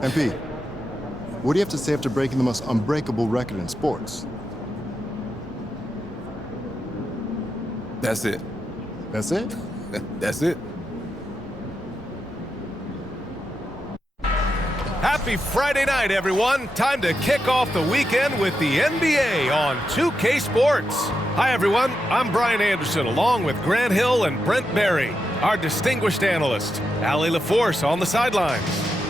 MP, what do you have to say after breaking the most unbreakable record in sports? That's it. That's it? That's it. Happy Friday night, everyone. Time to kick off the weekend with the NBA on 2K Sports. Hi, everyone. I'm Brian Anderson, along with Grant Hill and Brent Berry, our distinguished analyst. Allie LaForce on the sidelines.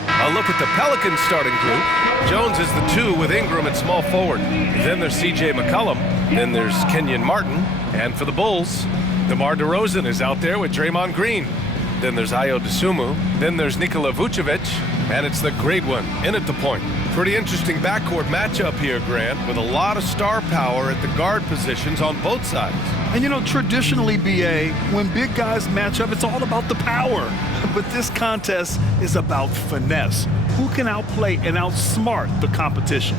A look at the Pelicans starting group. Jones is the 2 with Ingram at small forward. Then there's C.J. McCollum. Then there's Kenyon Martin. And for the Bulls, DeMar DeRozan is out there with Draymond Green. Then there's Ayo Dosunmu. Then there's Nikola Vucevic. And it's the great one in at the point. Pretty interesting backcourt matchup here, Grant, with a lot of star power at the guard positions on both sides. And you know, traditionally, BA, when big guys match up, it's all about the power. But this contest is about finesse. Who can outplay and outsmart the competition?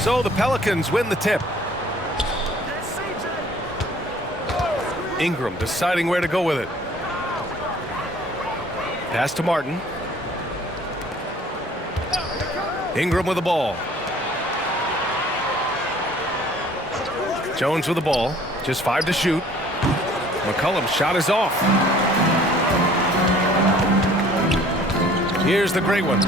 So the Pelicans win the tip. Ingram deciding where to go with it. Pass to Martin. Ingram with the ball. Jones with the ball. Just 5 to shoot. McCollum's shot is off. Here's the great one.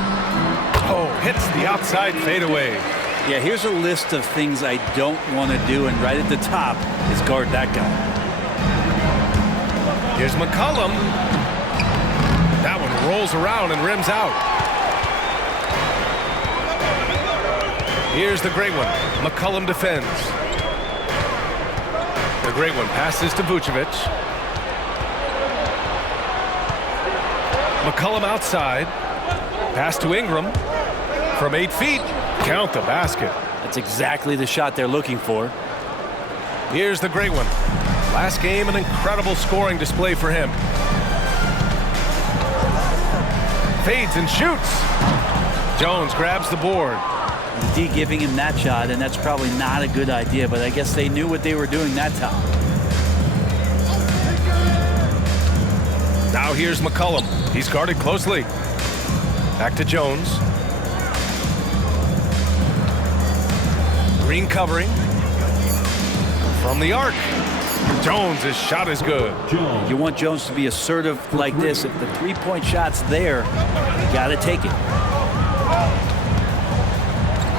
Oh, hits the outside fadeaway. Yeah, here's a list of things I don't want to do, and right at the top is guard that guy. Here's McCollum. That one rolls around and rims out. Here's the great one. McCollum defends. The great one passes to Vucevic. McCollum outside. Pass to Ingram. From 8 feet. Count the basket. That's exactly the shot they're looking for. Here's the great one. Last game, an incredible scoring display for him. Fades and shoots. Jones grabs the board. D giving him that shot, and that's probably not a good idea, but I guess they knew what they were doing that time. Now here's McCollum. He's guarded closely. Back to Jones. Green covering. From the arc. Jones' shot is good. You want Jones to be assertive like this. If the three-point shot's there, you got to take it.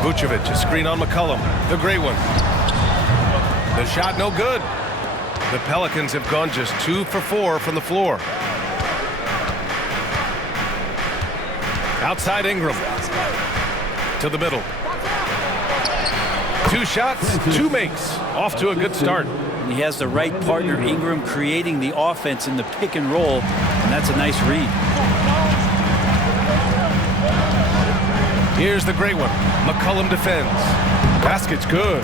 Vucevic, a screen on McCollum. The great one. The shot no good. The Pelicans have gone just 2 for 4 from the floor. Outside Ingram. To the middle. 2 shots, 2 makes. Off to a good start. He has the right partner, Ingram, creating the offense in the pick and roll, and that's a nice read. Here's the great one. McCollum defends. Basket's good.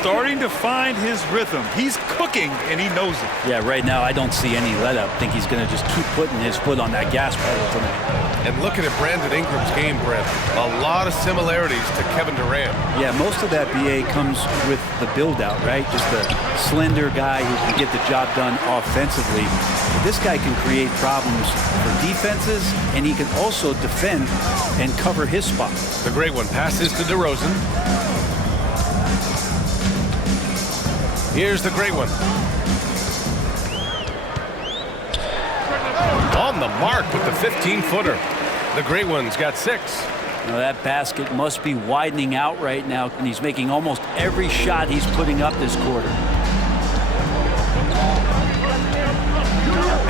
Starting to find his rhythm. He's cooking, and he knows it. Yeah, right now I don't see any let up. I think he's going to just keep putting his foot on that gas pedal tonight. And looking at Brandon Ingram's game, Brent, a lot of similarities to Kevin Durant. Yeah, most of that BA comes with the build-out, right? Just a slender guy who can get the job done offensively. But this guy can create problems for defenses, and he can also defend and cover his spot. The great one passes to DeRozan. Here's the great one. On the mark with the 15-footer. The great one's got 6. Now that basket must be widening out right now, and he's making almost every shot he's putting up this quarter.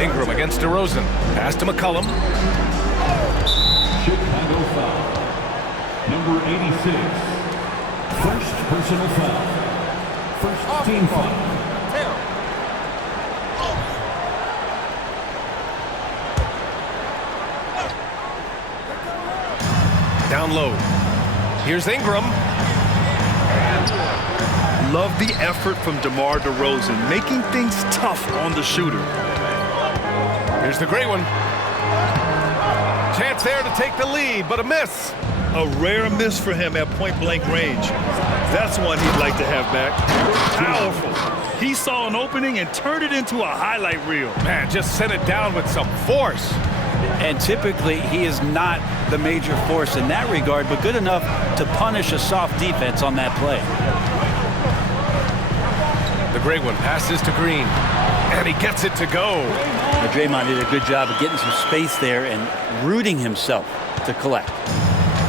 Ingram against DeRozan. Pass to McCollum. Chicago foul. Number 86. First personal foul. First team foul. Down low. Here's Ingram. Love the effort from DeMar DeRozan, making things tough on the shooter. Here's the great one. Chance there to take the lead, but a miss. A rare miss for him at point-blank range. That's one he'd like to have back. Powerful. He saw an opening and turned it into a highlight reel. Man, just sent it down with some force. And typically, he is not the major force in that regard, but good enough to punish a soft defense on that play. The great one passes to Green, and he gets it to go. Now, Draymond did a good job of getting some space there and rooting himself to collect.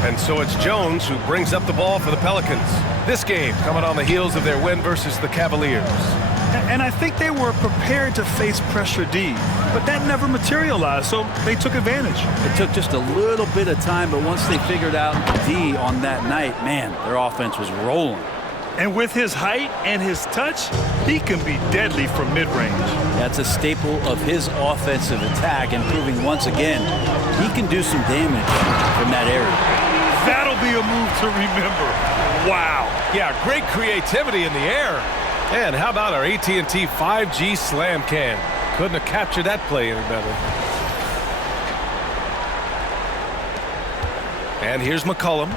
And so it's Jones who brings up the ball for the Pelicans. This game coming on the heels of their win versus the Cavaliers. And I think they were prepared to face pressure D, but that never materialized, so they took advantage. It took just a little bit of time, but once they figured out D on that night, man, their offense was rolling. And with his height and his touch, he can be deadly from mid-range. That's a staple of his offensive attack, and proving once again he can do some damage from that area. That'll be a move to remember. Wow. Yeah, great creativity in the air. And how about our AT&T 5G slam can? Couldn't have captured that play any better. And here's McCollum.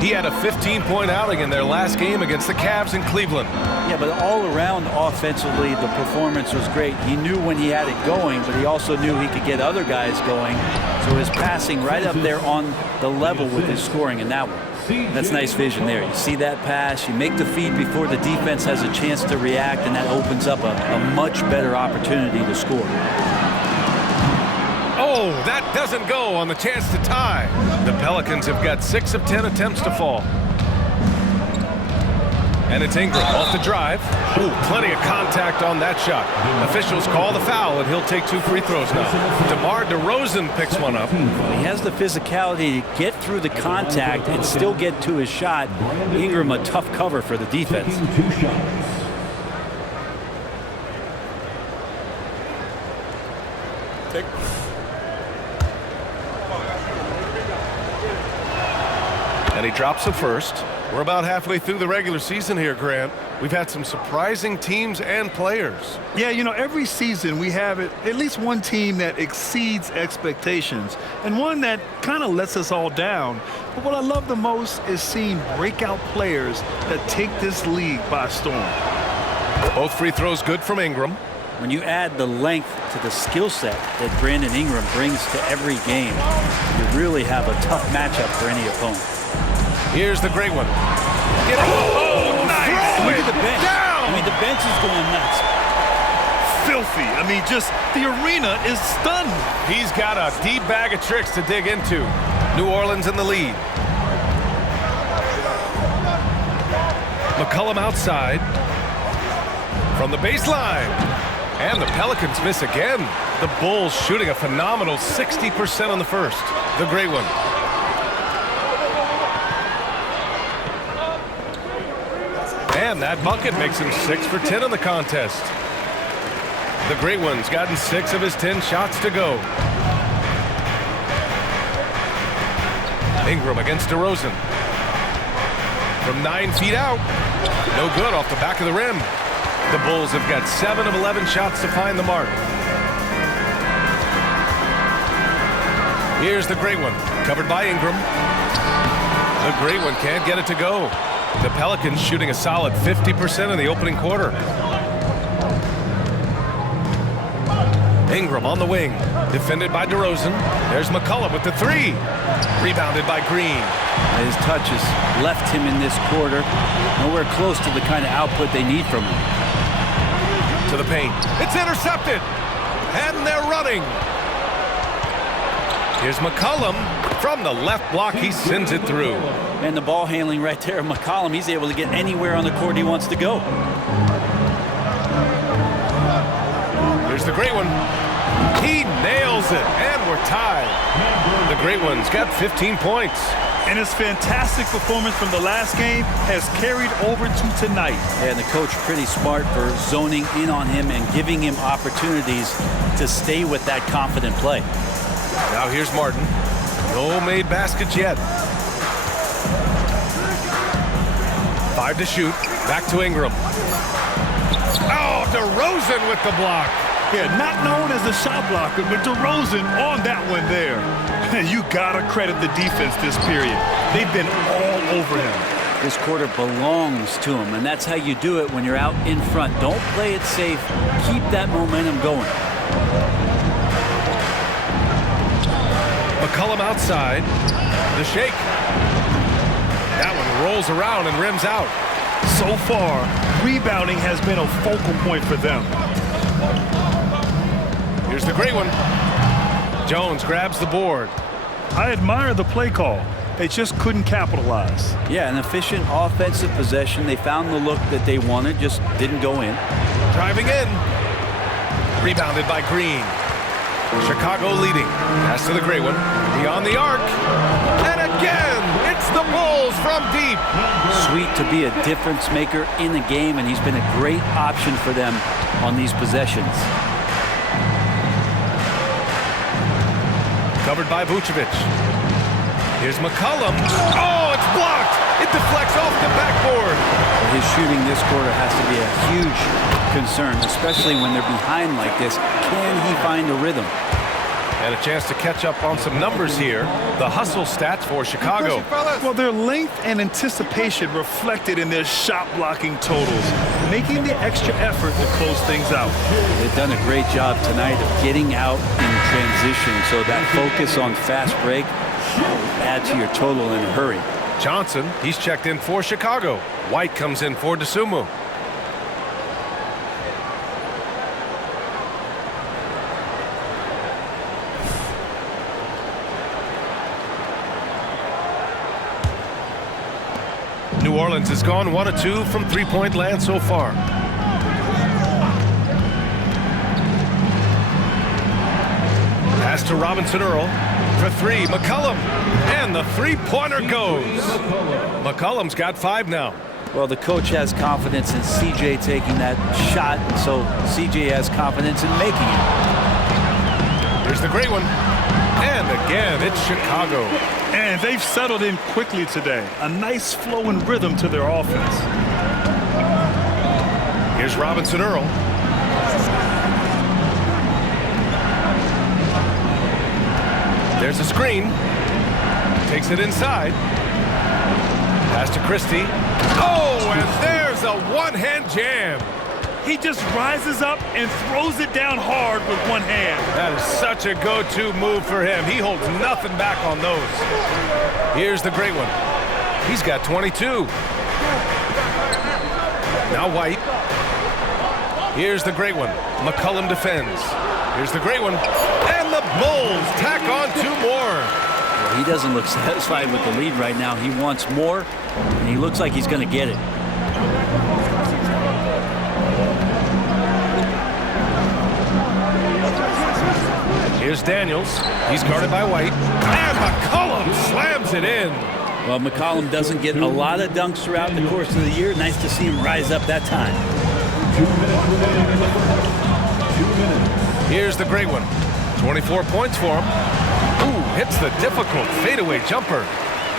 He had a 15-point outing in their last game against the Cavs in Cleveland. Yeah, but all around offensively, the performance was great. He knew when he had it going, but he also knew he could get other guys going. So his passing right up there on the level with his scoring in that one. That's nice vision there. You see that pass, you make the feed before the defense has a chance to react, and that opens up a much better opportunity to score. Oh, that doesn't go on the chance to tie. The Pelicans have got 6 of 10 attempts to fall. And it's Ingram off the drive. Ooh, plenty of contact on that shot. Officials call the foul, and he'll take 2 free throws now. DeMar DeRozan picks one up. He has the physicality to get through the contact and still get to his shot. Ingram, a tough cover for the defense. And he drops the first. We're about halfway through the regular season here, Grant. We've had some surprising teams and players. Yeah, you know, every season we have at least one team that exceeds expectations and one that kind of lets us all down. But what I love the most is seeing breakout players that take this league by storm. Both free throws good from Ingram. When you add the length to the skill set that Brandon Ingram brings to every game, you really have a tough matchup for any opponent. Here's the great one. Oh, nice! Look at the bench. Down! I mean, the bench is going nuts. Filthy. I mean, just the arena is stunned. He's got a deep bag of tricks to dig into. New Orleans in the lead. McCollum outside. From the baseline. And the Pelicans miss again. The Bulls shooting a phenomenal 60% on the first. The great one. And that bucket makes him 6 for 10 in the contest. The great one's gotten 6 of his 10 shots to go. Ingram against DeRozan. From 9 feet out. No good off the back of the rim. The Bulls have got 7 of 11 shots to find the mark. Here's the great one, covered by Ingram. The great one can't get it to go. The Pelicans shooting a solid 50% in the opening quarter. Ingram on the wing, defended by DeRozan. There's McCollum with the 3. Rebounded by Green. His touch has left him in this quarter. Nowhere close to the kind of output they need from him. To the paint. It's intercepted. And they're running. Here's McCollum. From the left block, he sends it through. And the ball handling right there, McCollum, he's able to get anywhere on the court he wants to go. Here's the great one. He nails it, and we're tied. The great one's got 15 points. And his fantastic performance from the last game has carried over to tonight. And the coach pretty smart for zoning in on him and giving him opportunities to stay with that confident play. Now here's Martin. No made baskets yet. 5 to shoot. Back to Ingram. Oh, DeRozan with the block. Yeah, not known as a shot blocker, but DeRozan on that one there. You gotta credit the defense this period. They've been all over him. This quarter belongs to him, and that's how you do it when you're out in front. Don't play it safe. Keep that momentum going. McCollum outside. The shake. That one rolls around and rims out. So far, rebounding has been a focal point for them. Here's the great one. Jones grabs the board. I admire the play call. They just couldn't capitalize. Yeah, an efficient offensive possession. They found the look that they wanted, just didn't go in. Driving in. Rebounded by Green. Chicago leading. Pass to the great one. Beyond the arc. And again, it's the Bulls from deep. Sweet to be a difference maker in the game, and he's been a great option for them on these possessions. Covered by Vucevic. Here's McCollum. Oh, it's blocked. It deflects off the backboard. His shooting this quarter has to be a huge concern, especially when they're behind like this. Can he find a rhythm? And a chance to catch up on some numbers here. The hustle stats for Chicago. Well, their length and anticipation reflected in their shot blocking totals, making the extra effort to close things out. They've done a great job tonight of getting out in transition, so that focus on fast break add to your total in a hurry. Johnson, he's checked in for Chicago. White comes in for DeSumo. New Orleans has gone 1 of 2 from three-point land so far. Pass to Robinson Earl. For three, McCollum. And the three-pointer goes. McCollum's got 5 now. Well, the coach has confidence in CJ taking that shot, so CJ has confidence in making it. Here's the great one. And again, it's Chicago. And they've settled in quickly today. A nice flow and rhythm to their offense. Here's Robinson Earl. There's a screen. Takes it inside. Pass to Christie. Oh, and there's a one-hand jam. He just rises up and throws it down hard with one hand. That is such a go-to move for him. He holds nothing back on those. Here's the great one. He's got 22. Now White. Here's the great one. McCollum defends. Here's the great one. And the Bulls tack on 2 more. Well, he doesn't look satisfied with the lead right now. He wants more, and he looks like he's going to get it. Here's Daniels. He's guarded by White. And McCollum slams it in. Well, McCollum doesn't get a lot of dunks throughout the course of the year. Nice to see him rise up that time. 2 minutes remaining in the first. 2 minutes. Here's the great one. 24 points for him. Ooh, hits the difficult fadeaway jumper.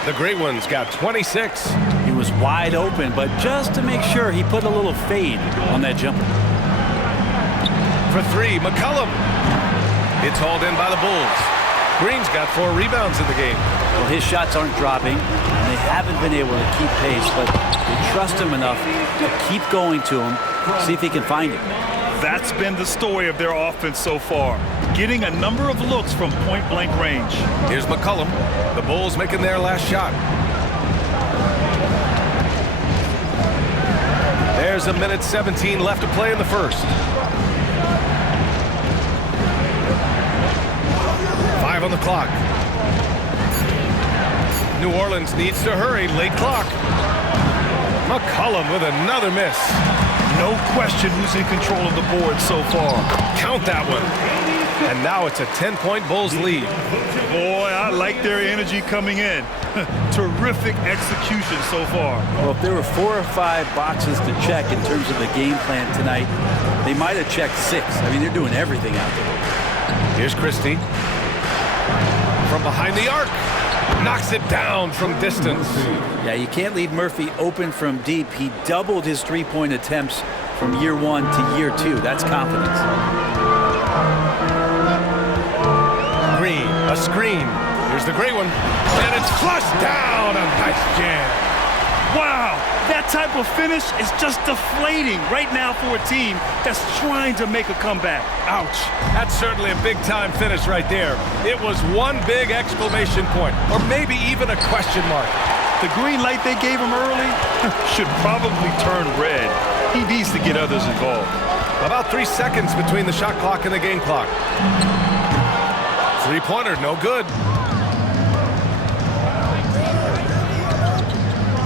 The great one's got 26. He was wide open, but just to make sure, he put a little fade on that jumper. For 3, McCollum. It's hauled in by the Bulls. Green's got 4 rebounds in the game. Well, his shots aren't dropping, and they haven't been able to keep pace, but they trust him enough to keep going to him, see if he can find it. That's been the story of their offense so far, getting a number of looks from point-blank range. Here's McCollum. The Bulls making their last shot. There's a minute 17 left to play in the first. 5 on the clock. New Orleans needs to hurry. Late clock. McCollum with another miss. No question who's in control of the board so far. Count that one. And now it's a 10-point Bulls lead. Boy, I like their energy coming in. Terrific execution so far. Well, if there were 4 or 5 boxes to check in terms of the game plan tonight, they might have checked 6. I mean, they're doing everything out there. Here's Christie. From behind the arc. Knocks it down from distance. Yeah, you can't leave Murphy open from deep. He doubled his three-point attempts from year 1 to year 2. That's confidence. Green, a screen. Here's the great one. And it's flushed down. A nice jam. Wow, that type of finish is just deflating right now for a team that's trying to make a comeback. Ouch. That's certainly a big-time finish right there. It was one big exclamation point, or maybe even a question mark. The green light they gave him early should probably turn red. He needs to get others involved. About 3 seconds between the shot clock and the game clock. Three-pointer, no good.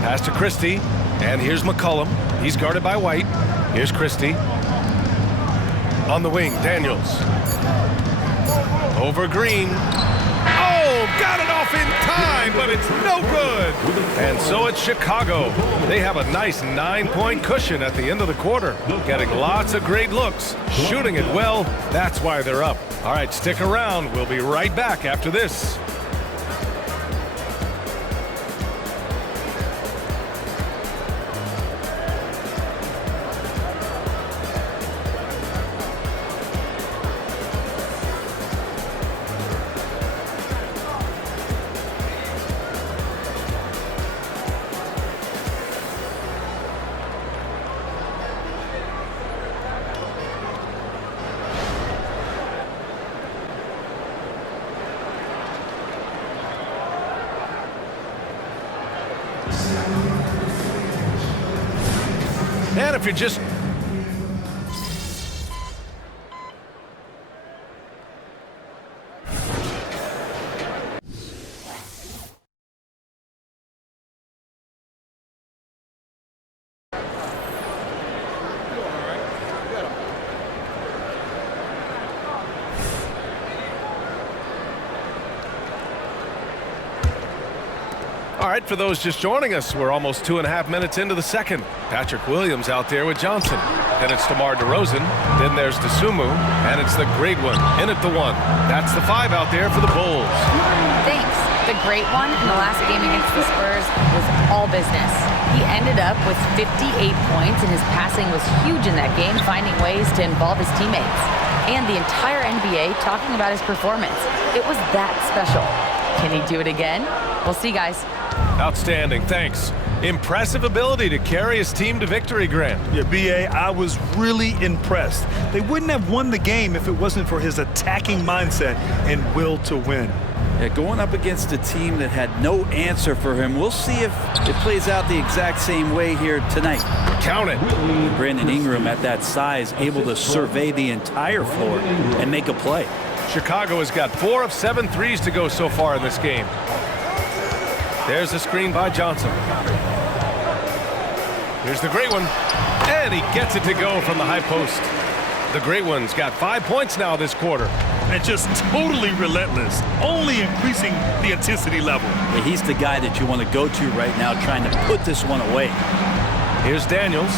Pass to Christie, and here's McCollum. He's guarded by White. Here's Christie. On the wing, Daniels. Over Green. Oh, got it off in time, but it's no good. And so it's Chicago. They have a nice 9-point cushion at the end of the quarter. Getting lots of great looks, shooting it well. That's why they're up. All right, stick around. We'll be right back after this. And if you're just... All right, for those just joining us, we're almost 2.5 minutes into the second. Patrick Williams out there with Johnson. Then it's DeMar DeRozan. Then there's DeSumo. And it's the great one in at the one. That's the 5 out there for the Bulls. Thanks. The great one in the last game against the Spurs was all business. He ended up with 58 points, and his passing was huge in that game, finding ways to involve his teammates. And the entire NBA talking about his performance. It was that special. Can he do it again? We'll see, guys. Outstanding, thanks. Impressive ability to carry his team to victory, Grant. Yeah, B.A., I was really impressed. They wouldn't have won the game if it wasn't for his attacking mindset and will to win. Yeah, going up against a team that had no answer for him. We'll see if it plays out the exact same way here tonight. Count it. Brandon Ingram at that size, able to survey the entire floor and make a play. Chicago has got 4 of 7 threes to go so far in this game. There's a screen by Johnson. Here's the great one. And he gets it to go from the high post. The great one's got 5 points now this quarter. And just totally relentless, only increasing the intensity level. Yeah, he's the guy that you want to go to right now, trying to put this one away. Here's Daniels.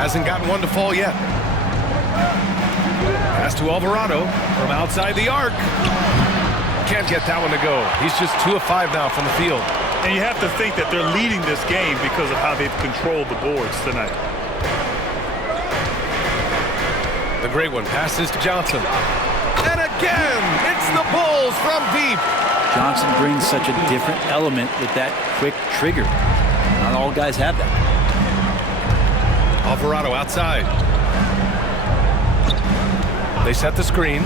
Hasn't gotten one to fall yet. Pass to Alvarado from outside the arc. Can't get that one to go. He's just 2 of 5 now from the field. And you have to think that they're leading this game because of how they've controlled the boards tonight. The great one passes to Johnson. And again, it's the Bulls from deep. Johnson brings such a different element with that quick trigger. Not all guys have that. Alvarado outside. They set the screen.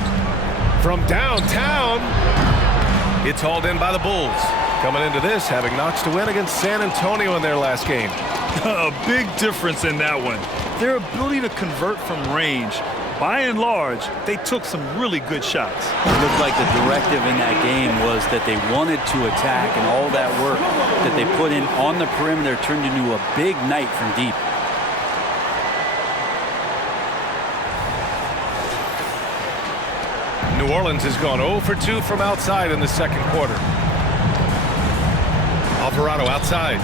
From downtown, it's hauled in by the Bulls. Coming into this, having notched a win against San Antonio in their last game. A big difference in that one. Their ability to convert from range. By and large, they took some really good shots. It looked like the directive in that game was that they wanted to attack, and all that work that they put in on the perimeter turned into a big night from deep. New Orleans has gone 0 for 2 from outside in the second quarter. Alvarado outside.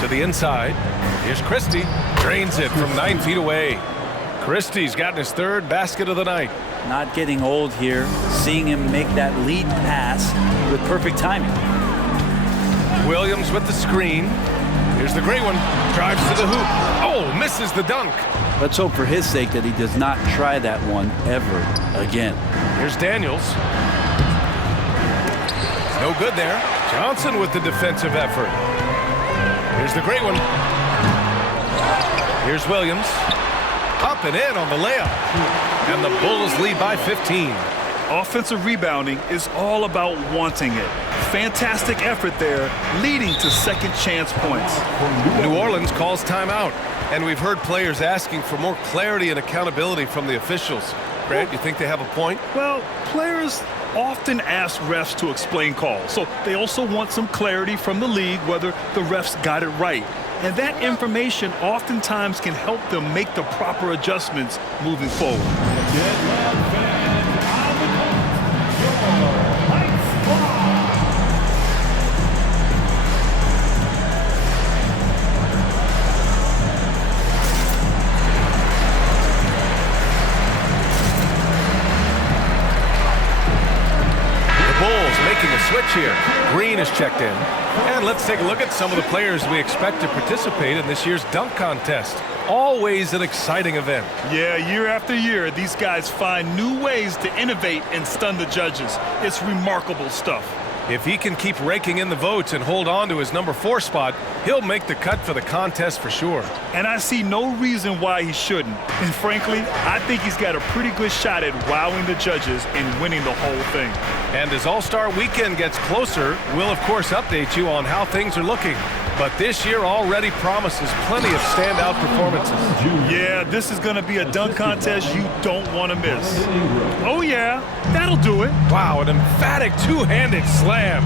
To the inside. Here's Christie. Drains it from 9 feet away. Christie's gotten his 3rd basket of the night. Not getting old here. Seeing him make that lead pass with perfect timing. Williams with the screen. Here's the great one. Drives to the hoop. Oh, misses the dunk. Let's hope for his sake that he does not try that one ever again. Here's Daniels. No good there. Johnson with the defensive effort. Here's the great one. Here's Williams. Up and in on the layup. And the Bulls lead by 15. Offensive rebounding is all about wanting it. Fantastic effort there, leading to second chance points. New Orleans calls timeout. And we've heard players asking for more clarity and accountability from the officials. Grant, you think they have a point? Well, players often ask refs to explain calls, so they also want some clarity from the league whether the refs got it right. And that information oftentimes can help them make the proper adjustments moving forward. Making a switch here. Green is checked in. And let's take a look at some of the players we expect to participate in this year's dunk contest. Always an exciting event. Yeah, year after year, these guys find new ways to innovate and stun the judges. It's remarkable stuff. If he can keep raking in the votes and hold on to his number 4 spot, he'll make the cut for the contest for sure. And I see no reason why he shouldn't. And frankly, I think he's got a pretty good shot at wowing the judges and winning the whole thing. And as All-Star Weekend gets closer, we'll of course update you on how things are looking. But this year already promises plenty of standout performances. Yeah, this is going to be a dunk contest you don't want to miss. Oh yeah, that'll do it. Wow, an emphatic two-handed slam.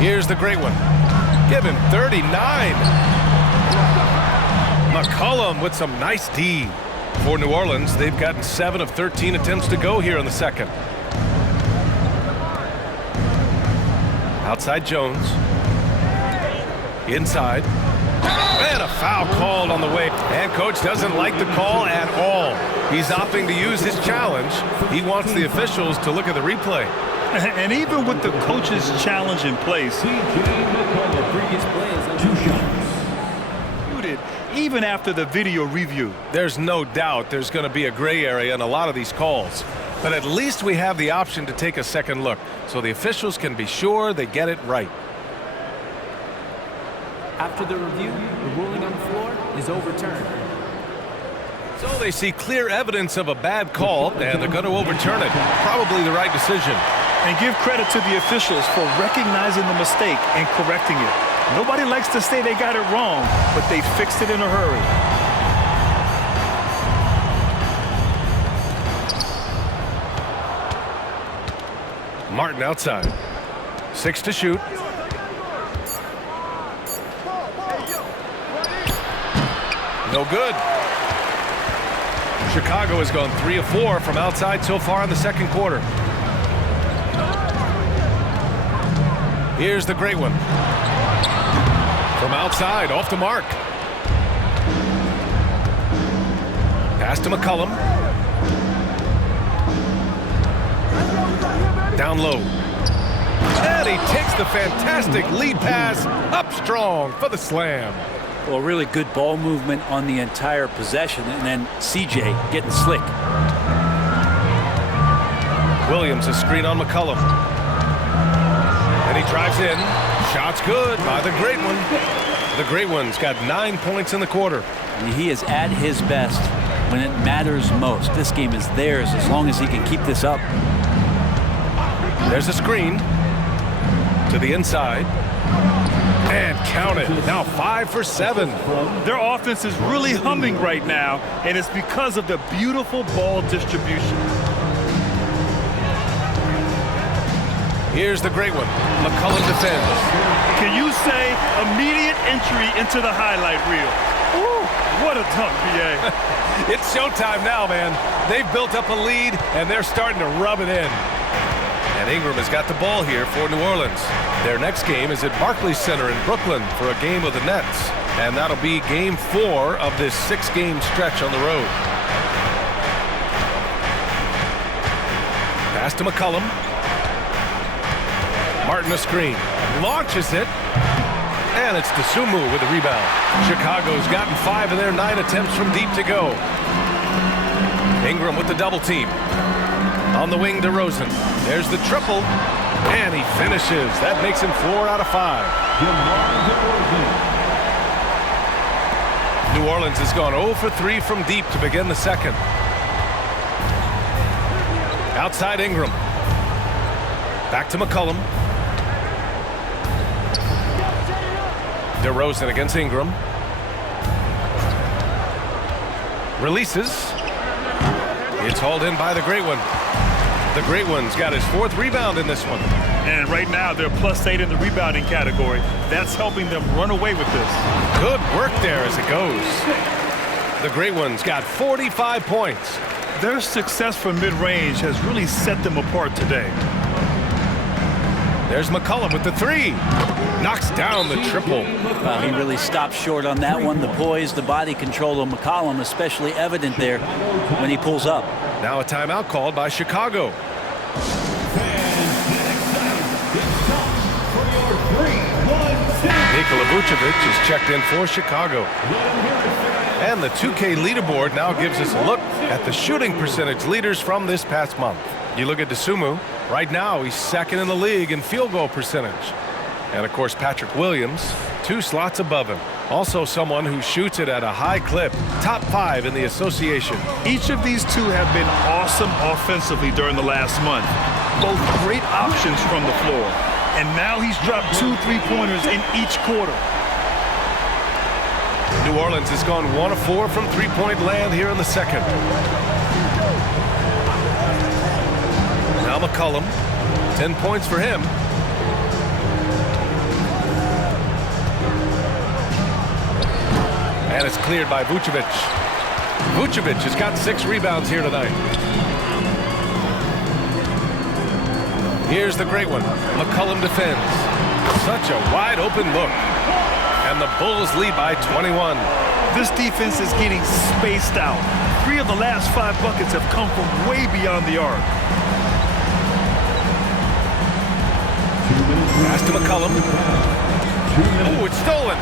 Here's the great one. Give him 39. McCollum with some nice D. For New Orleans, they've gotten 7 of 13 attempts to go here in the second. Outside Jones. Inside. And a foul called on the way. And coach doesn't like the call at all. He's opting to use his challenge. He wants the officials to look at the replay. And even with the coach's challenge in place, even after the video review. There's no doubt there's going to be a gray area in a lot of these calls. But at least we have the option to take a second look, so the officials can be sure they get it right. After the review, the ruling on the floor is overturned. So they see clear evidence of a bad call, and they're going to overturn it. Probably the right decision. And give credit to the officials for recognizing the mistake and correcting it. Nobody likes to say they got it wrong, but they fixed it in a hurry. Martin outside. 6 to shoot. No good. Chicago has gone 3 of 4 from outside so far in the second quarter. Here's the great one. From outside, off the mark. Pass to McCollum. Down low. And he takes the fantastic lead pass up strong for the slam. Well, really good ball movement on the entire possession, and then CJ getting slick. Williams, a screen on McCollum. And he drives in. Shot's good by the great one. The great one's got 9 points in the quarter. He is at his best when it matters most. This game is theirs as long as he can keep this up. There's a screen to the inside. And count it. Now 5 for 7. Their offense is really humming right now, and it's because of the beautiful ball distribution. Here's the great one. McCollum defends. Can you say immediate entry into the highlight reel? Ooh, what a dunk, B.A. It's showtime now, man. They've built up a lead, and they're starting to rub it in. And Ingram has got the ball here for New Orleans. Their next game is at Barclays Center in Brooklyn for a game with the Nets. And that'll be game 4 of this 6-game stretch on the road. Pass to McCollum. Martin a screen. Launches it. And it's Dosunmu with the rebound. Chicago's gotten 5 of their 9 attempts from deep to go. Ingram with the double team. On the wing, DeRozan. There's the triple. And he finishes. That makes him 4 out of 5. New Orleans has gone 0 for 3 from deep to begin the second. Outside Ingram. Back to McCollum. DeRozan against Ingram. Releases. It's hauled in by the Great One. The Great One's got his 4th rebound in this one. And right now they're +8 in the rebounding category. That's helping them run away with this. Good work there as it goes. The Great One's got 45 points. Their success from mid-range has really set them apart today. There's McCollum with the 3. Knocks down the triple. Well, he really stopped short on that one. The poise, the body control of McCollum, especially evident there when he pulls up. Now a timeout called by Chicago. Nikola Vucevic is checked in for Chicago. And the 2K leaderboard now gives us a look at the shooting percentage leaders from this past month. You look at Dosunmu. Right now, he's 2nd in the league in field goal percentage. And, of course, Patrick Williams, 2 slots above him. Also someone who shoots it at a high clip. Top 5 in the association. Each of these two have been awesome offensively during the last month. Both great options from the floor. And now he's dropped 2 3-pointers in each quarter. New Orleans has gone 1 of 4 from three-point land here in the second. Now McCollum, 10 points for him. And it's cleared by Vucevic. Vucevic has got 6 rebounds here tonight. Here's the Great One. McCollum defends. Such a wide open look. And the Bulls lead by 21. This defense is getting spaced out. 3 of the last 5 buckets have come from way beyond the arc. Pass to McCollum. Oh, it's stolen.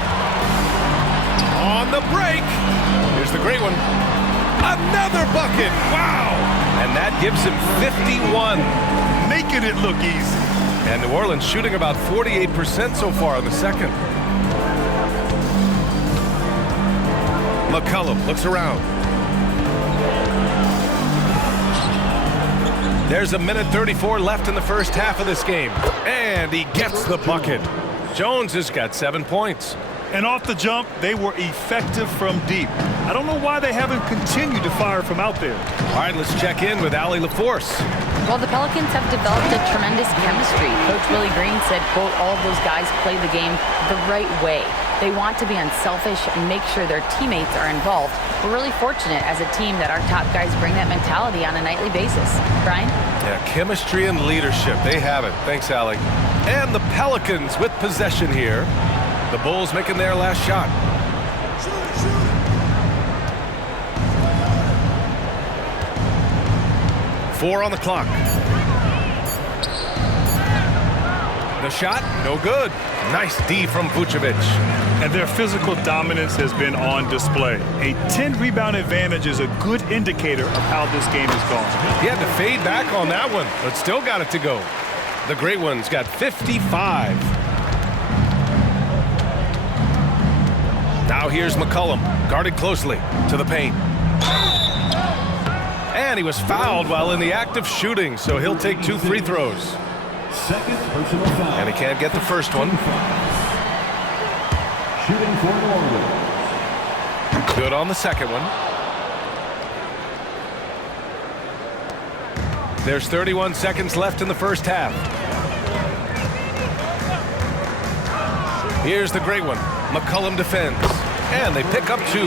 On the break. Here's the Great One. Another bucket. Wow. And that gives him 51. Making it look easy. And New Orleans shooting about 48% so far in the second. McCollum looks around. There's a minute 34 left in the first half of this game. And he gets the bucket. Jones has got 7 points. And off the jump, they were effective from deep. I don't know why they haven't continued to fire from out there. All right, let's check in with Allie LaForce. Well, the Pelicans have developed a tremendous chemistry. Coach Willie Green said, quote, all of those guys play the game the right way. They want to be unselfish and make sure their teammates are involved. We're really fortunate as a team that our top guys bring that mentality on a nightly basis. Brian? Yeah, chemistry and leadership. They have it. Thanks, Allie. And the Pelicans with possession here. The Bulls making their last shot. Four on the clock. The shot, no good. Nice D from Vucevic. And their physical dominance has been on display. A 10-rebound advantage is a good indicator of how this game has gone. He had to fade back on that one, but still got it to go. The Great One's got 55. Now here's McCollum, guarded closely to the paint. And he was fouled while in the act of shooting, so he'll take 2 free throws. Second personal foul. And he can't get the first one. Shooting for New Orleans. Good on the second one. There's 31 seconds left in the first half. Here's the Great One. McCollum defends. And they pick up 2.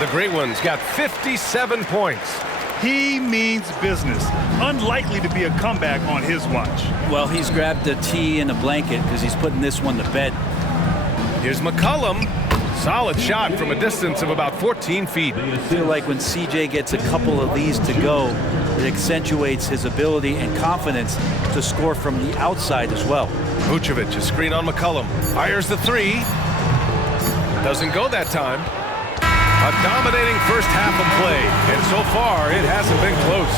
The Great One's got 57 points. He means business. Unlikely to be a comeback on his watch. Well, he's grabbed a tee and a blanket because he's putting this one to bed. Here's McCollum. Solid shot from a distance of about 14 feet. I feel like when CJ gets a couple of these to go, It accentuates his ability and confidence to score from the outside as well. Vucevic, a screen on McCollum. Fires the three. Doesn't go that time. A dominating first half of play, and so far it hasn't been close.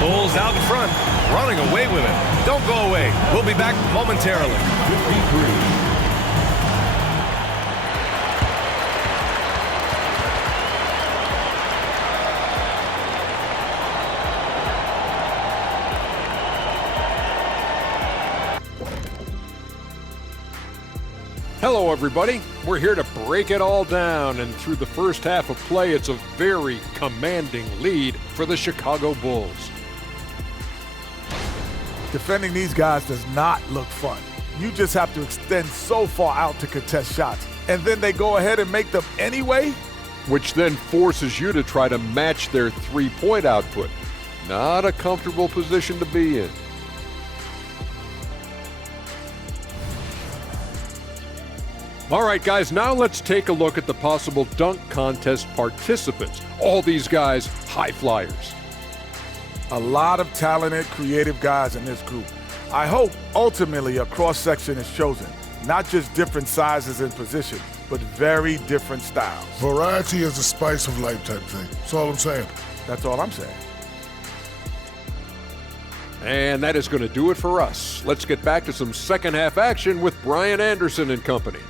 Bulls out in front, running away with it. Don't go away. We'll be back momentarily. 53. Hello, everybody. We're here to break it all down, and through the first half of play, it's a very commanding lead for the Chicago Bulls. Defending these guys does not look fun. You just have to extend so far out to contest shots, and then they go ahead and make them anyway? Which then forces you to try to match their three-point output. Not a comfortable position to be in. All right, guys, now let's take a look at the possible dunk contest participants. All these guys, high flyers. A lot of talented, creative guys in this group. I hope ultimately a cross-section is chosen, not just different sizes and position, but very different styles. Variety is the spice of life type thing. That's all I'm saying. That's all I'm saying. And that is going to do it for us. Let's get back to some second half action with Brian Anderson and company.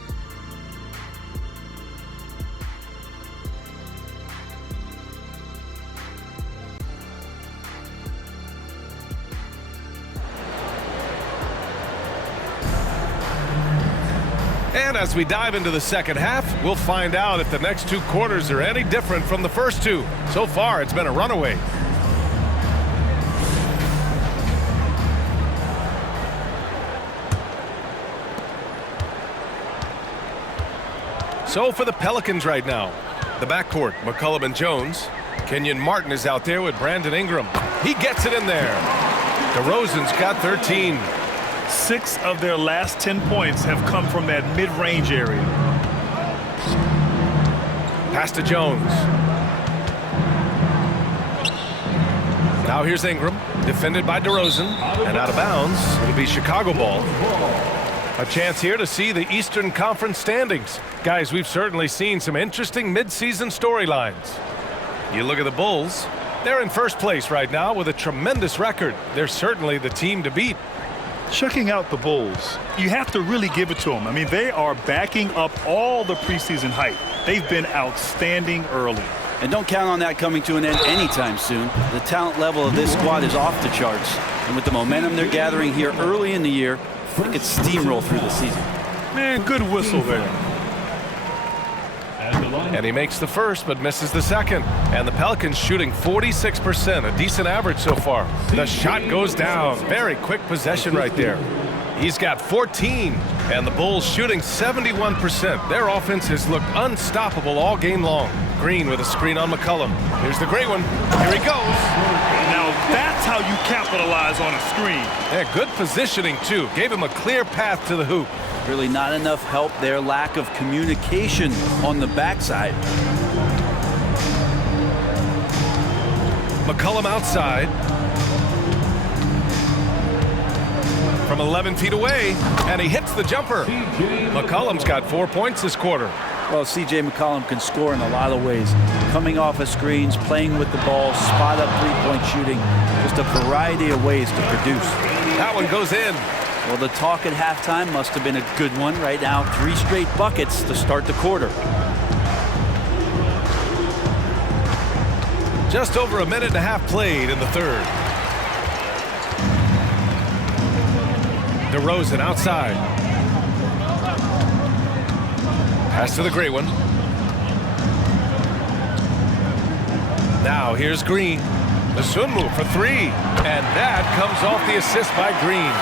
And as we dive into the second half, we'll find out if the next two quarters are any different from the first two. So far, it's been a runaway. So for the Pelicans right now, the backcourt, McCollum and Jones. Kenyon Martin is out there with Brandon Ingram. He gets it in there. DeRozan's got 13. 6 of their last 10 points have come from that mid-range area. Pass to Jones. Now here's Ingram, defended by DeRozan, and out of bounds. It'll be Chicago ball. A chance here to see the Eastern Conference standings. Guys, we've certainly seen some interesting midseason storylines. You look at the Bulls. They're in first place right now with a tremendous record. They're certainly the team to beat. Checking out the Bulls, you have to really give it to them. I mean, they are backing up all the preseason hype. They've been outstanding early. And don't count on that coming to an end anytime soon. The talent level of this squad is off the charts. And with the momentum they're gathering here early in the year, they could steamroll through the season. Man, good whistle there. And he makes the first but misses the second. And the Pelicans shooting 46%, a decent average so far. The shot goes down. Very quick possession right there. He's got 14. And the Bulls shooting 71%. Their offense has looked unstoppable all game long. Green with a screen on McCollum. Here's the great one. Here he goes. Now that's how you capitalize on a screen. Yeah, good positioning too. Gave him a clear path to the hoop. Really not enough help there. Lack of communication on the backside. McCollum outside. From 11 feet away, and he hits the jumper. McCollum's got 4 points this quarter. Well, C.J. McCollum can score in a lot of ways. Coming off of screens, playing with the ball, spot up three-point shooting. Just a variety of ways to produce. That one goes in. Well, the talk at halftime must have been a good one. Right now, 3 straight buckets to start the quarter. Just over a minute and a half played in the third. DeRozan outside. Pass to the great one. Now here's Green. The swim move for 3. And that comes off the assist by Green.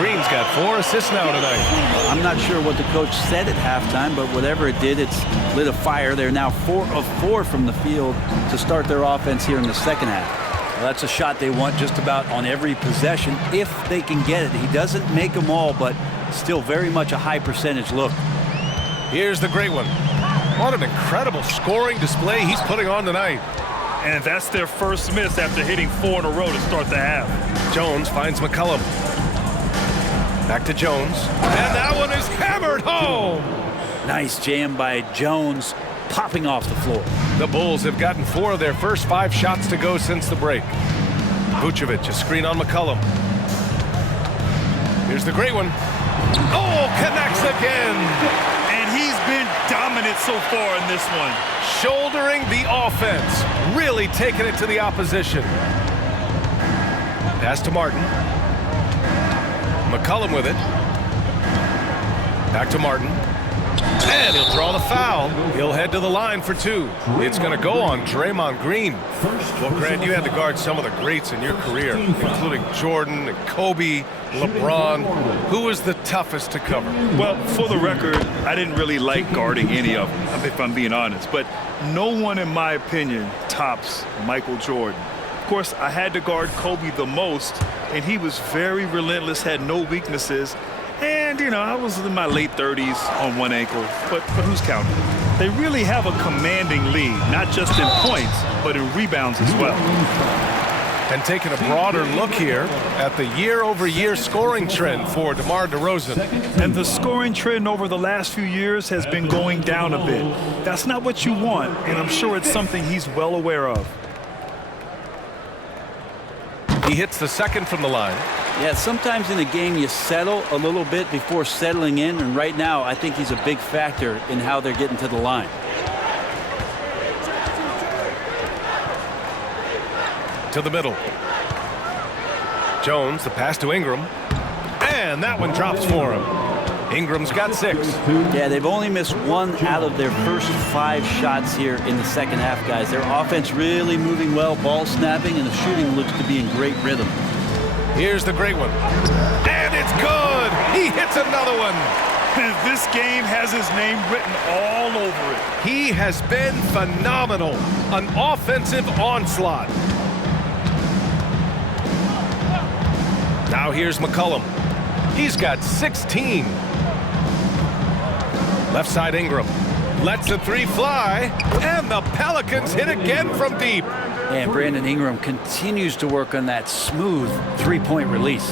Green's got 4 assists now tonight. I'm not sure what the coach said at halftime, but whatever it did, it's lit a fire. They're now 4 of 4 from the field to start their offense here in the second half. Well, that's a shot they want just about on every possession if they can get it. He doesn't make them all, but still very much a high percentage look. Here's the great one. What an incredible scoring display he's putting on tonight. And that's their first miss after hitting 4 in a row to start the half. Jones finds McCollum. Back to Jones. And that one is hammered home. Nice jam by Jones, popping off the floor. The Bulls have gotten 4 of their first 5 shots to go since the break. Vucevic, a screen on McCollum. Here's the great one. Oh, connects again. And he's been dominant so far in this one. Shouldering the offense, really taking it to the opposition. Pass to Martin. McCollum with it. Back to Martin. And he'll draw the foul. He'll head to the line for 2. It's going to go on Draymond Green. Well, Grant, you had to guard some of the greats in your career, including Jordan, Kobe, LeBron. Who was the toughest to cover? Well, for the record, I didn't really like guarding any of them, if I'm being honest. But no one, in my opinion, tops Michael Jordan. Of course, I had to guard Kobe the most, and he was very relentless, had no weaknesses. And, you know, I was in my late 30s on one ankle, but who's counting? They really have a commanding lead, not just in points, but in rebounds as well. And taking a broader look here at the year-over-year scoring trend for DeMar DeRozan. And the scoring trend over the last few years has been going down a bit. That's not what you want, and I'm sure it's something he's well aware of. He hits the second from the line. Yeah, sometimes in a game you settle a little bit before settling in, and right now I think he's a big factor in how they're getting to the line. To the middle. Jones, the pass to Ingram. And that one drops for him. Ingram's got 6. Yeah, they've only missed 1 out of their first 5 shots here in the second half, guys. Their offense really moving well, ball snapping, and the shooting looks to be in great rhythm. Here's the great one. And it's good! He hits another one! This game has his name written all over it. He has been phenomenal. An offensive onslaught. Now here's McCollum. He's got 16. Left side Ingram. Lets the 3 fly. And the Pelicans hit again from deep. And Brandon Ingram continues to work on that smooth 3-point release.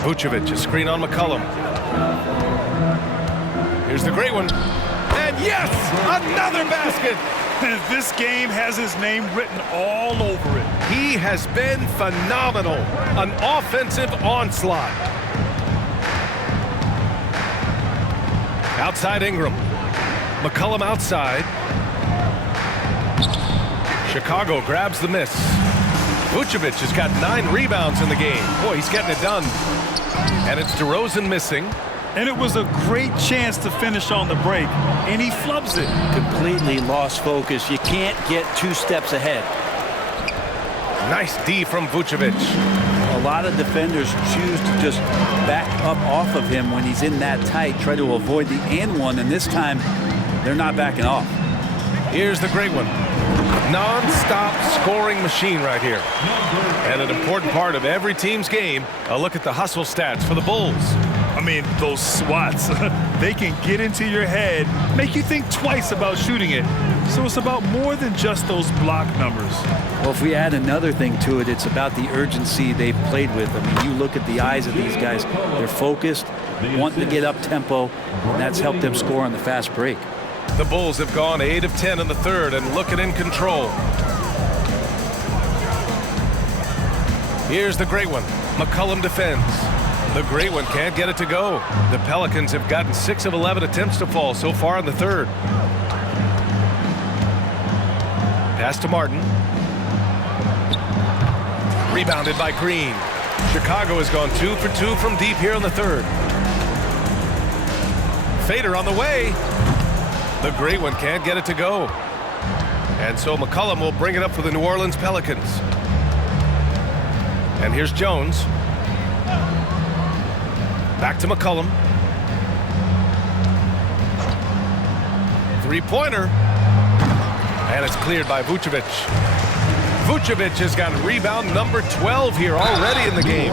Vucevic, a screen on McCollum. Here's the great one. And yes, another basket. This game has his name written all over it. He has been phenomenal. An offensive onslaught. Outside Ingram. McCollum outside. Chicago grabs the miss. Vucevic has got 9 rebounds in the game. Boy, he's getting it done. And it's DeRozan missing. And it was a great chance to finish on the break, and he flubs it. Completely lost focus. You can't get 2 steps ahead. Nice D from Vucevic. A lot of defenders choose to just back up off of him when he's in that tight, try to avoid the and one, and this time they're not backing off. Here's the great one. Non-stop scoring machine right here. And an important part of every team's game, a look at the hustle stats for the Bulls. I mean, those swats, they can get into your head, make you think twice about shooting it. So it's about more than just those block numbers. Well, if we add another thing to it, it's about the urgency they've played with. I mean, you look at the eyes of these guys, they're focused, wanting to get up tempo, and that's helped them score on the fast break. The Bulls have gone 8 of 10 in the third and looking in control. Here's the great one. McCollum defends. The great one can't get it to go. The Pelicans have gotten 6 of 11 attempts to fall so far in the third. Pass to Martin. Rebounded by Green. Chicago has gone 2 for 2 from deep here in the third. Fader on the way. The great one can't get it to go. And so McCollum will bring it up for the New Orleans Pelicans. And here's Jones. Back to McCollum. 3-pointer. And it's cleared by Vucevic. Vucevic has got rebound number 12 here already in the game.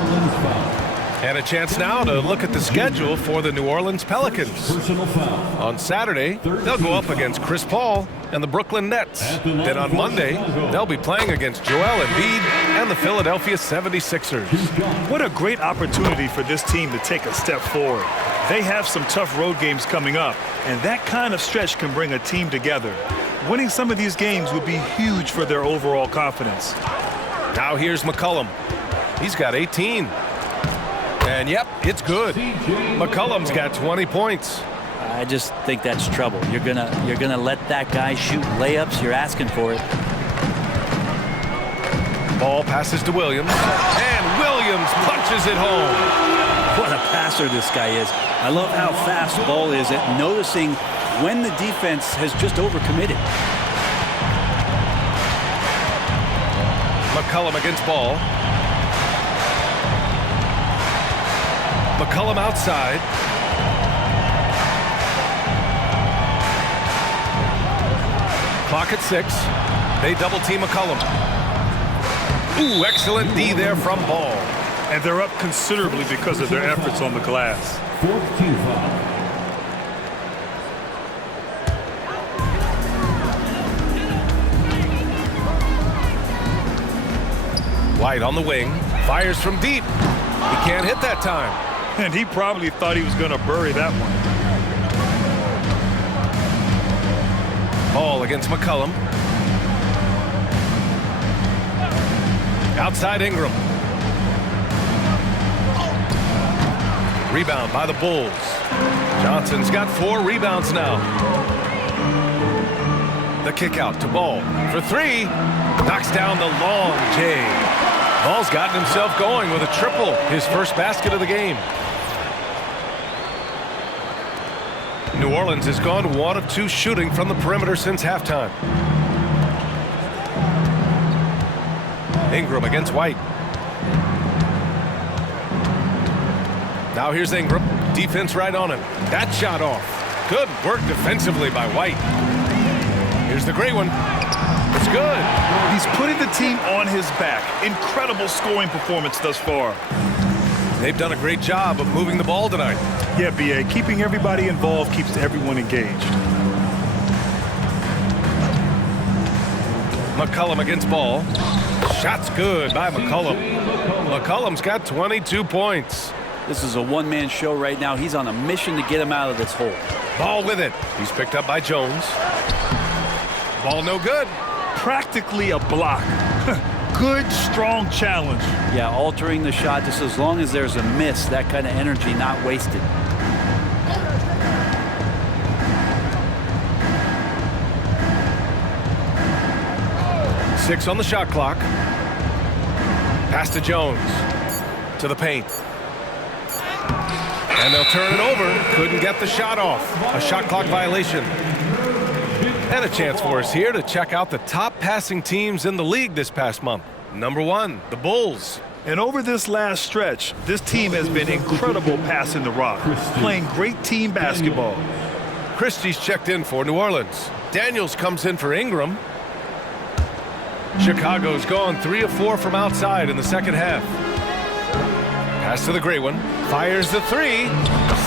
And a chance now to look at the schedule for the New Orleans Pelicans. Personal foul. On Saturday, they'll go up against Chris Paul and the Brooklyn Nets. Then on Monday, they'll be playing against Joel Embiid and the Philadelphia 76ers. What a great opportunity for this team to take a step forward. They have some tough road games coming up, and that kind of stretch can bring a team together. Winning some of these games would be huge for their overall confidence. Now here's McCollum. He's got 18. And yep, it's good. McCollum's got 20 points. I just think that's trouble. You're gonna let that guy shoot layups. You're asking for it. Ball passes to Williams, and Williams punches it home. What a passer this guy is. I love how fast Ball is at noticing when the defense has just overcommitted. McCollum against Ball. McCollum outside. Clock at 6. They double team McCollum. Ooh, excellent D there from Ball. And they're up considerably because of their efforts on the glass. 4th team foul. White on the wing, fires from deep. He can't hit that time. And he probably thought he was going to bury that one. Ball against McCollum. Outside Ingram. Rebound by the Bulls. Johnson's got 4 rebounds now. The kick out to Ball for 3. Knocks down the long J. Ball's gotten himself going with a triple, his first basket of the game. New Orleans has gone 1 of 2 shooting from the perimeter since halftime. Ingram against White. Now here's Ingram. Defense right on him. That shot off. Good work defensively by White. Here's the great one. It's good. He's putting the team on his back. Incredible scoring performance thus far. They've done a great job of moving the ball tonight. Yeah, B.A. Keeping everybody involved keeps everyone engaged. McCollum against Ball. Shot's good by McCollum. McCollum's got 22 points. This is a one-man show right now. He's on a mission to get him out of this hole. Ball with it. He's picked up by Jones. Ball no good. Practically a block. Good, strong challenge. Yeah, altering the shot just as long as there's a miss. That kind of energy not wasted. Six on the shot clock. Pass to Jones. To the paint. And they'll turn it over. Couldn't get the shot off. A shot clock violation. And a chance for us here to check out the top passing teams in the league this past month. Number 1, the Bulls. And over this last stretch, this team has been incredible passing the rock, playing great team basketball. Christie's checked in for New Orleans. Daniels comes in for Ingram. Chicago's gone 3 of 4 from outside in the second half. Pass to the great one. Fires the 3.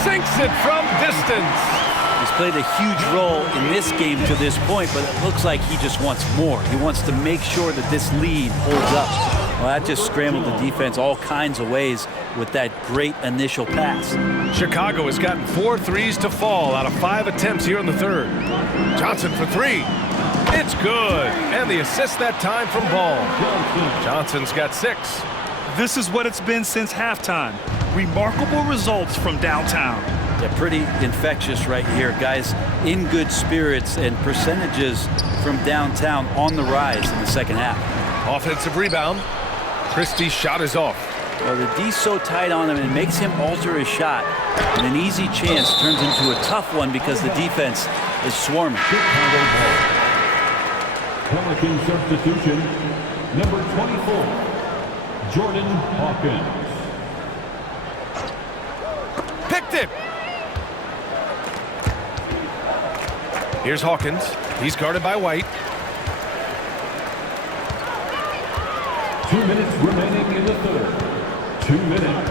Sinks it from distance. He's played a huge role in this game to this point, but it looks like he just wants more. He wants to make sure that this lead holds up. Well, that just scrambled the defense all kinds of ways with that great initial pass. Chicago has gotten 4 threes to fall out of 5 attempts here in the third. Johnson for 3. It's good. And the assist that time from Ball. Johnson's got 6. This is what it's been since halftime. Remarkable results from downtown. Yeah, pretty infectious right here. Guys in good spirits and percentages from downtown on the rise in the second half. Offensive rebound. Christie's shot is off. Well, the D's so tight on him, it makes him alter his shot. And an easy chance turns into a tough one because the defense is swarming. Pelican substitution, number 24, Jordan Hawkins. Picked it. Here's Hawkins. He's guarded by White. 2 minutes remaining in the third. 2 minutes.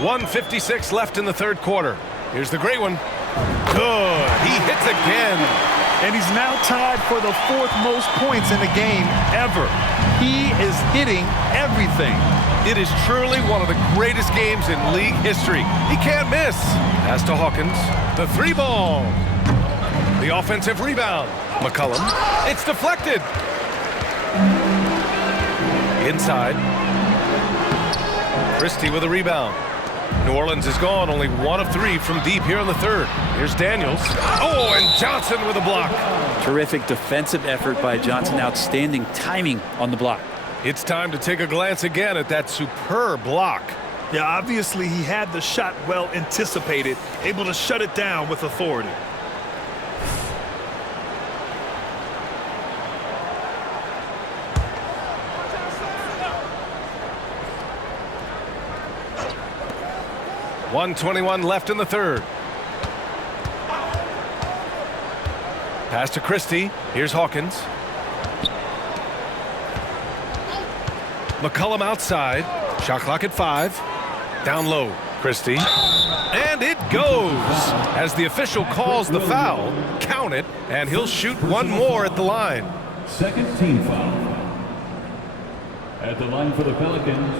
1:56 left in the third quarter. Here's the great one. Good. He hits again. And he's now tied for the 4th most points in the game ever. He is hitting everything. It is truly one of the greatest games in league history. He can't miss. Pass to Hawkins. The 3-ball. The offensive rebound. McCollum. It's deflected. Inside. Christie with a rebound. New Orleans is gone, only 1 of 3 from deep here in the third. Here's Daniels. Oh, and Johnson with a block. Terrific defensive effort by Johnson. Outstanding timing on the block. It's time to take a glance again at that superb block. Yeah, obviously he had the shot well anticipated, able to shut it down with authority. .121 left in the third. Pass to Christie. Here's Hawkins. McCollum outside. Shot clock at 5. Down low. Christie. And it goes. As the official calls the foul, count it, and he'll shoot one more at the line. Second team foul. At the line for the Pelicans,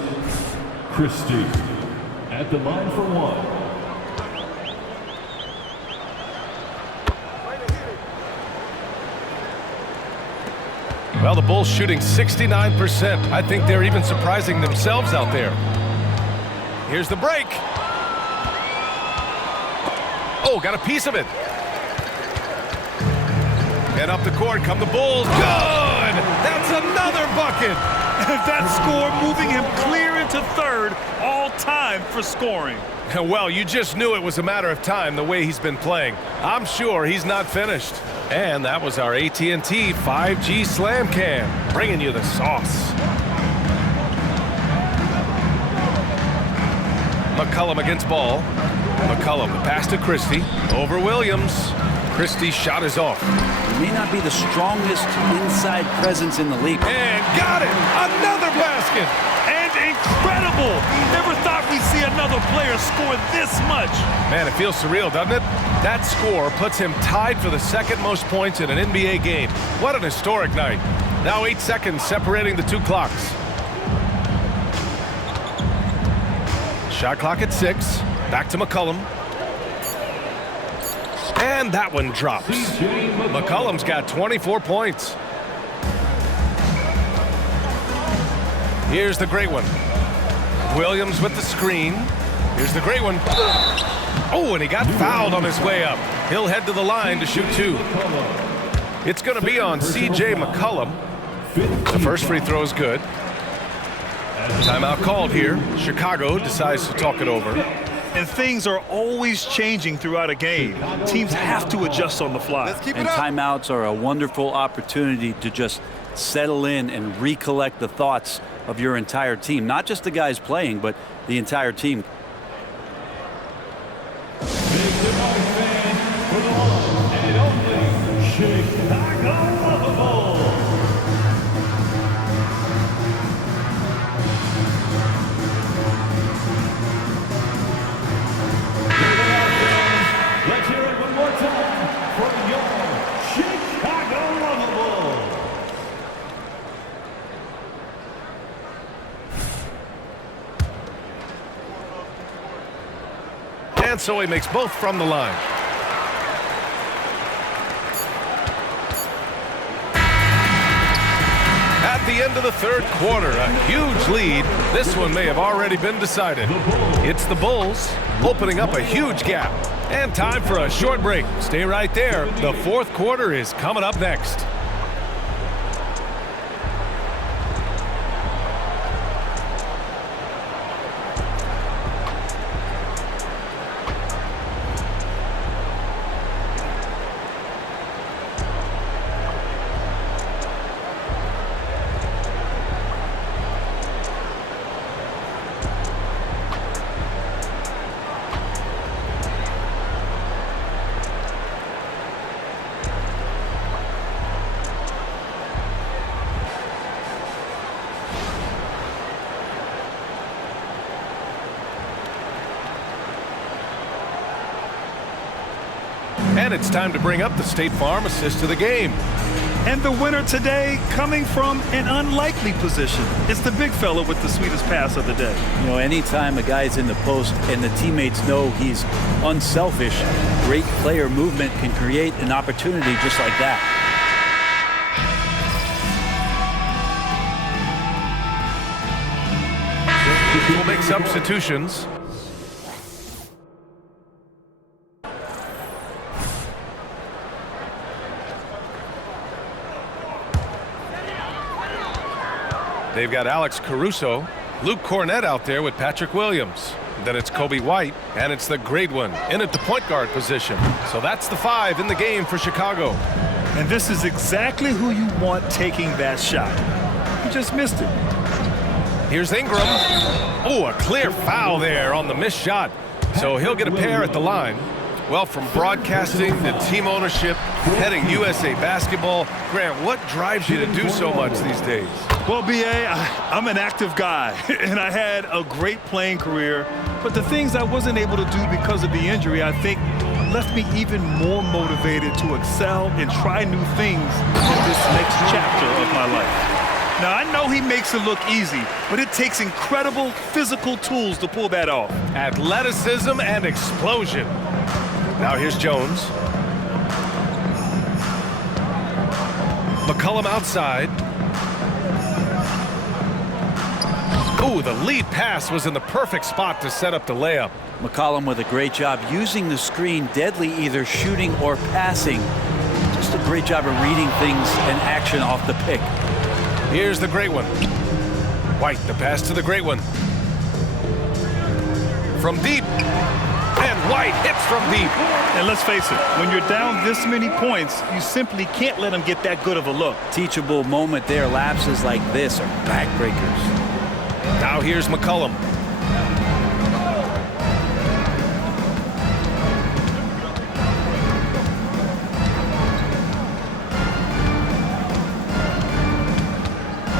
Christie. At the line for 1. Well, the Bulls shooting 69%. I think they're even surprising themselves out there. Here's the break. Oh, got a piece of it. And up the court come the Bulls. Good! That's another bucket. That score moving him clear into third, all time for scoring. Well, you just knew it was a matter of time the way he's been playing. I'm sure he's not finished. And that was our AT&T 5G Slam Cam, bringing you the sauce. McCollum against ball. McCollum, the pass to Christie. Over Williams. Christie's shot is off. He may not be the strongest inside presence in the league. And got it! Another basket! And incredible! Never thought we'd see another player score this much. Man, it feels surreal, doesn't it? That score puts him tied for the 2nd most points in an NBA game. What an historic night. Now 8 seconds separating the 2 clocks. Shot clock at 6. Back to McCollum. And that one drops. McCollum's got 24 points. Here's the great one. Williams with the screen. Here's the great one. Oh, and he got fouled on his way up. He'll head to the line to shoot 2. It's going to be on C.J. McCollum. The first free throw is good. Timeout called here. Chicago decides to talk it over. And things are always changing throughout a game. Teams have to adjust on the fly. And timeouts are a wonderful opportunity to just settle in and recollect the thoughts of your entire team. Not just the guys playing, but the entire team. And so he makes both from the line. At the end of the third quarter, a huge lead. This one may have already been decided. It's the Bulls opening up a huge gap. And time for a short break. Stay right there. The fourth quarter is coming up next. And it's time to bring up the State Farm assist of the game. And the winner today coming from an unlikely position. It's the big fella with the sweetest pass of the day. You know, anytime a guy's in the post and the teammates know he's unselfish, great player movement can create an opportunity just like that. We'll make substitutions. They've got Alex Caruso, Luke Cornett out there with Patrick Williams. Then it's Kobe White, and it's the great one in at the point guard position. So that's the 5 in the game for Chicago. And this is exactly who you want taking that shot. He just missed it. Here's Ingram. Oh, a clear foul there on the missed shot. So he'll get a pair at the line. Well, from broadcasting to team ownership, heading USA basketball, Grant, what drives you to do so much these days? Well, B.A., I'm an active guy, and I had a great playing career. But the things I wasn't able to do because of the injury, I think, left me even more motivated to excel and try new things in this next chapter of my life. Now, I know he makes it look easy, but it takes incredible physical tools to pull that off. Athleticism and explosion. Now here's Jones. McCollum outside. Ooh, the lead pass was in the perfect spot to set up the layup. McCollum with a great job using the screen, deadly either shooting or passing. Just a great job of reading things and action off the pick. Here's the great one. White, the pass to the great one. From deep. And White hits from deep. And let's face it, when you're down this many points, you simply can't let him get that good of a look. Teachable moment there. Lapses like this are backbreakers. Now here's McCollum.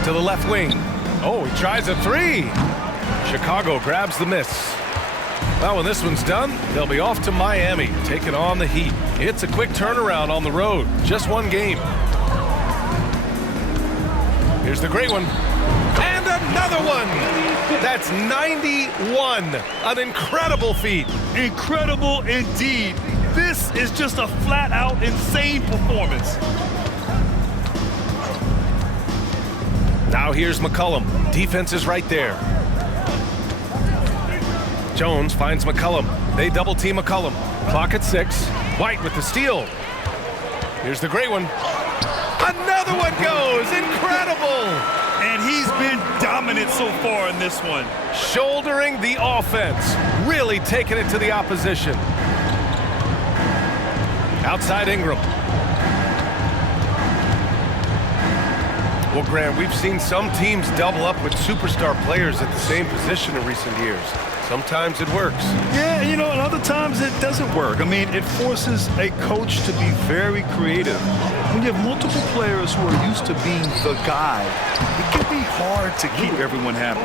To the left wing. Oh, he tries a 3. Chicago grabs the miss. Well, when this one's done, they'll be off to Miami, taking on the Heat. It's a quick turnaround on the road. Just one game. Here's the great one. And another one. That's 91. An incredible feat. Incredible indeed. This is just a flat-out insane performance. Now here's McCollum. Defense is right there. Jones finds McCollum. They double team McCollum. Clock at 6. White with the steal. Here's the great one. Another one goes. Incredible. And he's been dominant so far in this one. Shouldering the offense. Really taking it to the opposition. Outside Ingram. Well, Grant, we've seen some teams double up with superstar players at the same position in recent years. Sometimes it works. Yeah, you know, and other times it doesn't work. I mean, it forces a coach to be very creative. When you have multiple players who are used to being the guy, it can be hard to keep everyone happy.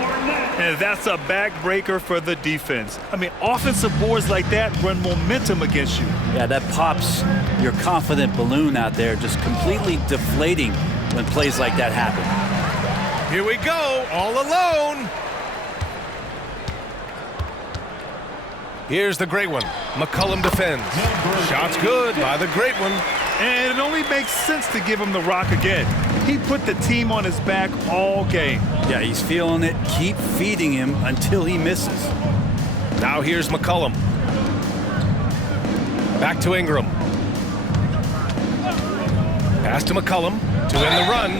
And that's a backbreaker for the defense. I mean, offensive boards like that run momentum against you. Yeah, that pops your confident balloon out there, just completely deflating when plays like that happen. Here we go, all alone. Here's the great one. McCollum defends. Shot's good by the great one. And it only makes sense to give him the rock again. He put the team on his back all game. Yeah, he's feeling it. Keep feeding him until he misses. Now here's McCollum. Back to Ingram. Pass to McCollum to end the run.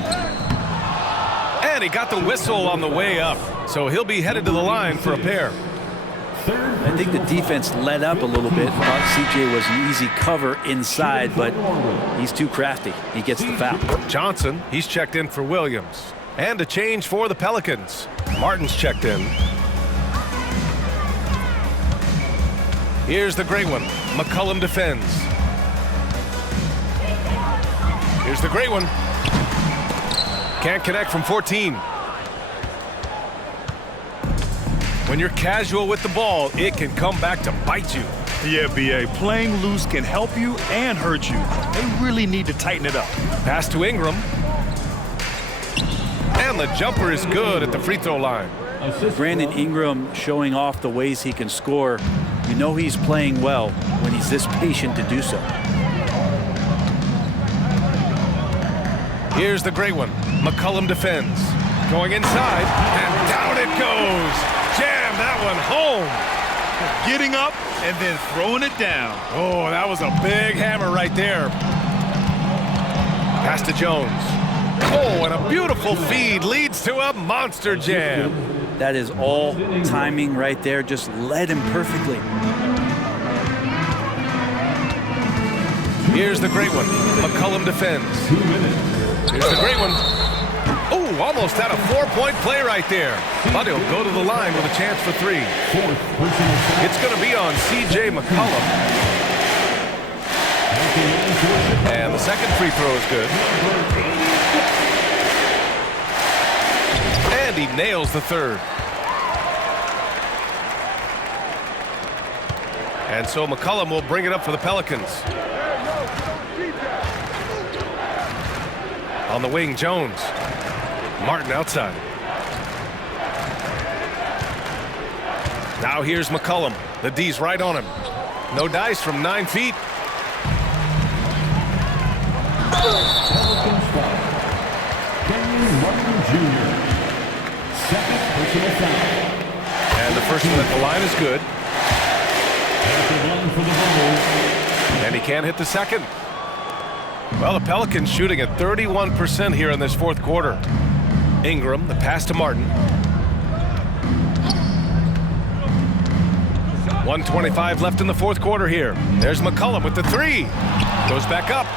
And he got the whistle on the way up. So he'll be headed to the line for a pair. I think the defense let up a little bit. Thought CJ was an easy cover inside, but he's too crafty. He gets the foul. Johnson, he's checked in for Williams. And a change for the Pelicans. Martin's checked in. Here's the great one. McCollum defends. Here's the great one. Can't connect from 14. When you're casual with the ball, it can come back to bite you. Yeah, B.A. Playing loose can help you and hurt you. They really need to tighten it up. Pass to Ingram. And the jumper is good at the free throw line. Brandon Ingram showing off the ways he can score. You know he's playing well when he's this patient to do so. Here's the great one. McCollum defends. Going inside, and down it goes. Jam that one home. Getting up and then throwing it down. Oh, that was a big hammer right there. Pass to Jones. Oh, and a beautiful feed leads to a monster jam. That is all timing right there. Just led him perfectly. Here's the great one. McCollum defends. Here's the great one. Oh, almost had a 4-point play right there. But he'll go to the line with a chance for 3. It's going to be on C.J. McCollum. And the second free throw is good. And he nails the third. And so McCollum will bring it up for the Pelicans. On the wing, Jones. Martin outside. Now here's McCollum. The D's right on him. No dice from 9 feet. And the first one at the line is good. And he can't hit the second. Well, the Pelicans shooting at 31% here in this fourth quarter. Ingram, the pass to Martin. 1:25 left in the fourth quarter here. There's McCollum with the 3. Goes back up.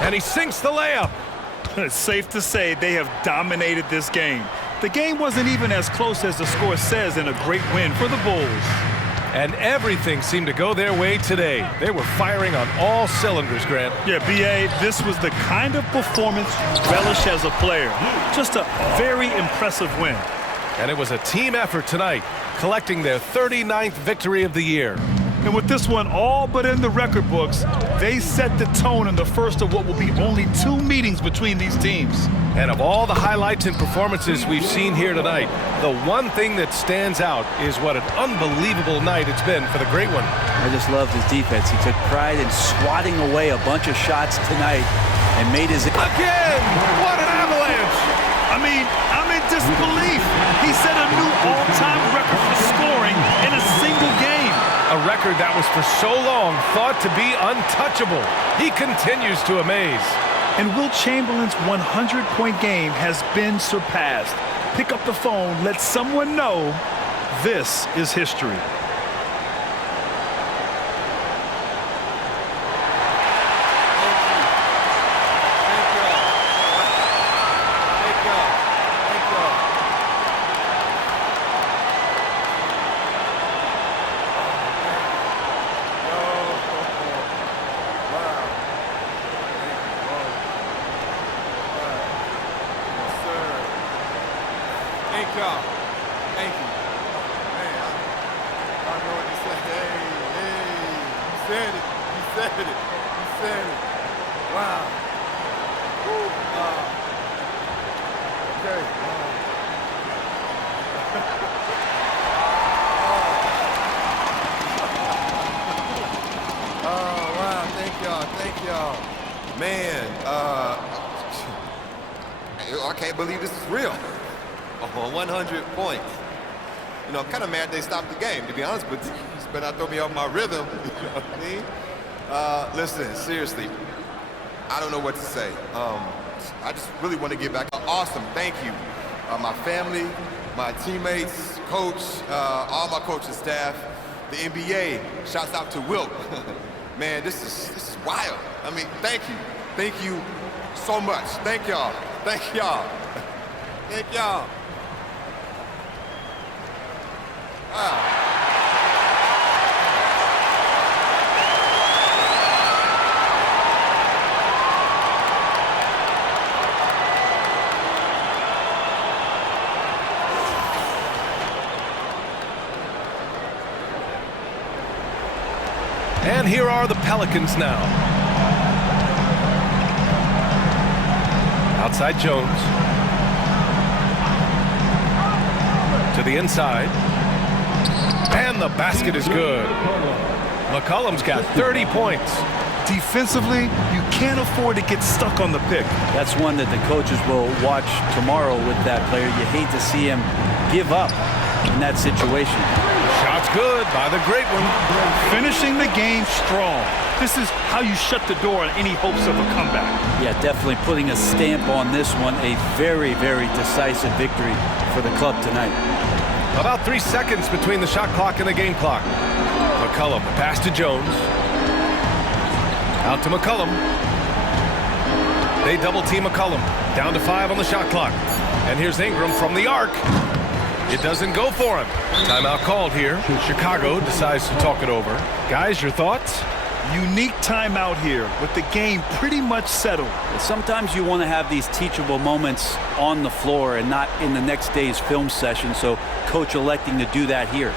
And he sinks the layup. It's safe to say they have dominated this game. The game wasn't even as close as the score says in a great win for the Bulls. And everything seemed to go their way today. They were firing on all cylinders, Grant. Yeah, B.A., this was the kind of performance relish as a player. Just a very impressive win. And it was a team effort tonight, collecting their 39th victory of the year. And with this one all but in the record books, they set the tone in the first of what will be only 2 meetings between these teams. And of all the highlights and performances we've seen here tonight, the one thing that stands out is what an unbelievable night it's been for the great one. I just loved his defense. He took pride in swatting away a bunch of shots tonight and made his... Again! What an avalanche! I'm in disbelief. He set a new all-time record for scoring in a single game. A record that was for so long thought to be untouchable. He continues to amaze. And Wilt Chamberlain's 100-point game has been surpassed. Pick up the phone, let someone know this is history. I can't believe this is real. 100 points. You know, I'm kind of mad they stopped the game, to be honest with you. It's better not throw me off my rhythm. You know what I mean? Listen, seriously, I don't know what to say. I just really want to get back. Awesome, thank you. My family, my teammates, coach, all my coaching staff, the NBA. Shouts out to Wilt. Man, this is wild. I mean, thank you. Thank you so much. Thank y'all. Thank y'all. Thank y'all. Wow. And here are the Pelicans now. Outside Jones. To the inside. And the basket is good. McCollum's got 30 points. Defensively, you can't afford to get stuck on the pick. That's one that the coaches will watch tomorrow with that player. You hate to see him give up in that situation. Shot's good by the great one. Finishing the game strong. This is how you shut the door on any hopes of a comeback. Yeah, definitely putting a stamp on this one. A very, very decisive victory for the club tonight. About 3 seconds between the shot clock and the game clock. McCollum, the pass to Jones. Out to McCollum. They double team McCollum. Down to 5 on the shot clock. And here's Ingram from the arc. It doesn't go for him. Timeout called here. Chicago decides to talk it over. Guys, your thoughts? Unique timeout here with the game pretty much settled. Sometimes you want to have these teachable moments on the floor and not in the next day's film session, so coach electing to do that here.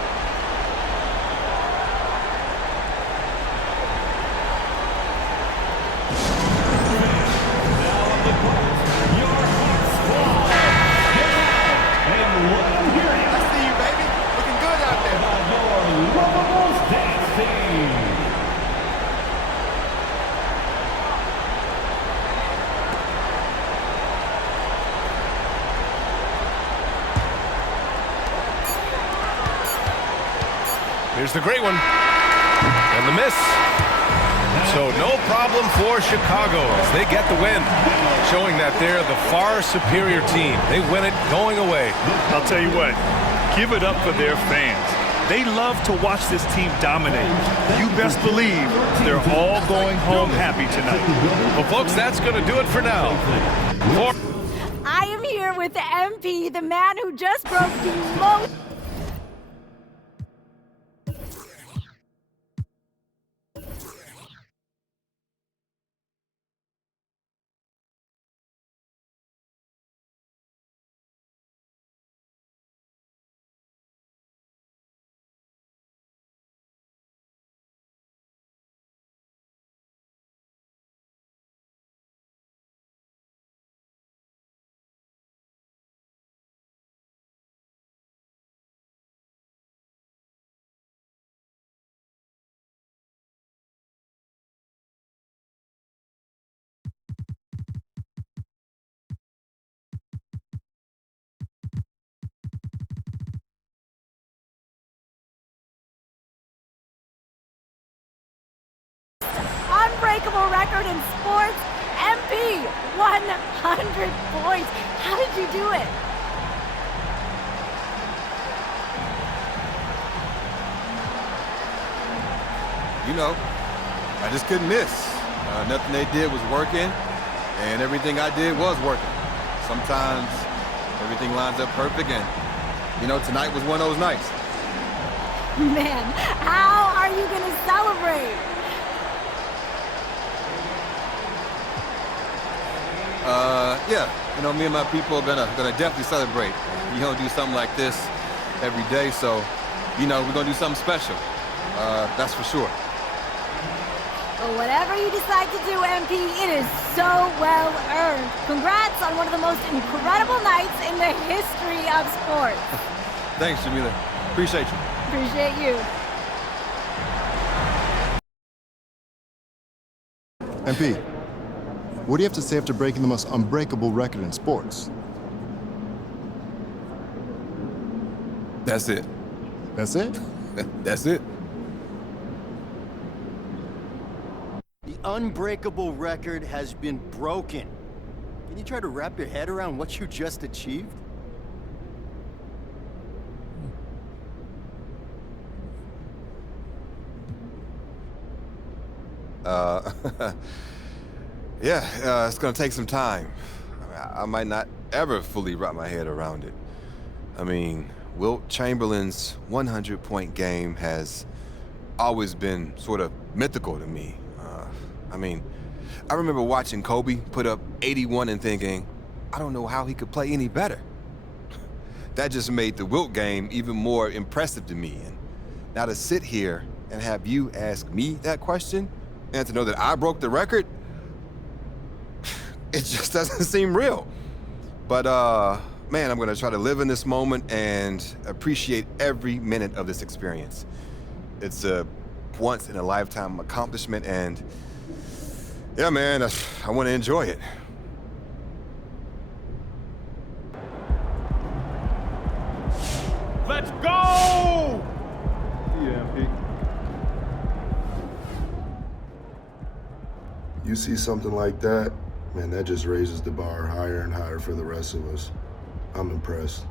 Here's the great one. And the miss. So no problem for Chicago as they get the win. Showing that they're the far superior team. They win it going away. I'll tell you what, give it up for their fans. They love to watch this team dominate. You best believe they're all going home happy tonight. Well, folks, that's going to do it for now. I am here with the MP, the man who just broke the most... Unbreakable record in sports. MP, 100 points. How did you do it? You know, I just couldn't miss. Nothing they did was working, and everything I did was working. Sometimes everything lines up perfect, and, you know, tonight was one of those nights. Man, how are you going to celebrate? Yeah, you know, me and my people are gonna definitely celebrate. You don't do something like this every day, so, you know, we're gonna do something special. That's for sure. Well, whatever you decide to do, MP, it is so well earned. Congrats on one of the most incredible nights in the history of sports. Thanks, Jamila. Appreciate you. Appreciate you. MP, what do you have to say after breaking the most unbreakable record in sports? That's it. That's it? That's it. The unbreakable record has been broken. Can you try to wrap your head around what you just achieved? Yeah, it's gonna take some time. I might not ever fully wrap my head around it. I mean, Wilt Chamberlain's 100-point game has always been sort of mythical to me. I mean, I remember watching Kobe put up 81 and thinking, I don't know how he could play any better. That just made the Wilt game even more impressive to me. And now to sit here and have you ask me that question, and to know that I broke the record, it just doesn't seem real. But, man, I'm gonna try to live in this moment and appreciate every minute of this experience. It's a once-in-a-lifetime accomplishment, and yeah, man, I want to enjoy it. Let's go! Yeah, MP. You see something like that, man, that just raises the bar higher and higher for the rest of us. I'm impressed.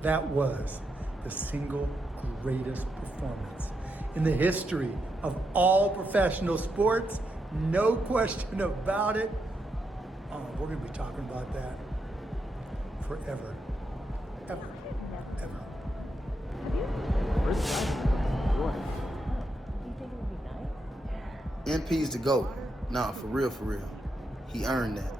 That was the single greatest performance in the history of all professional sports. No question about it. Oh, we're going to be talking about that forever. Ever. Ever. MP's the GOAT. Nah, for real, for real. He earned that.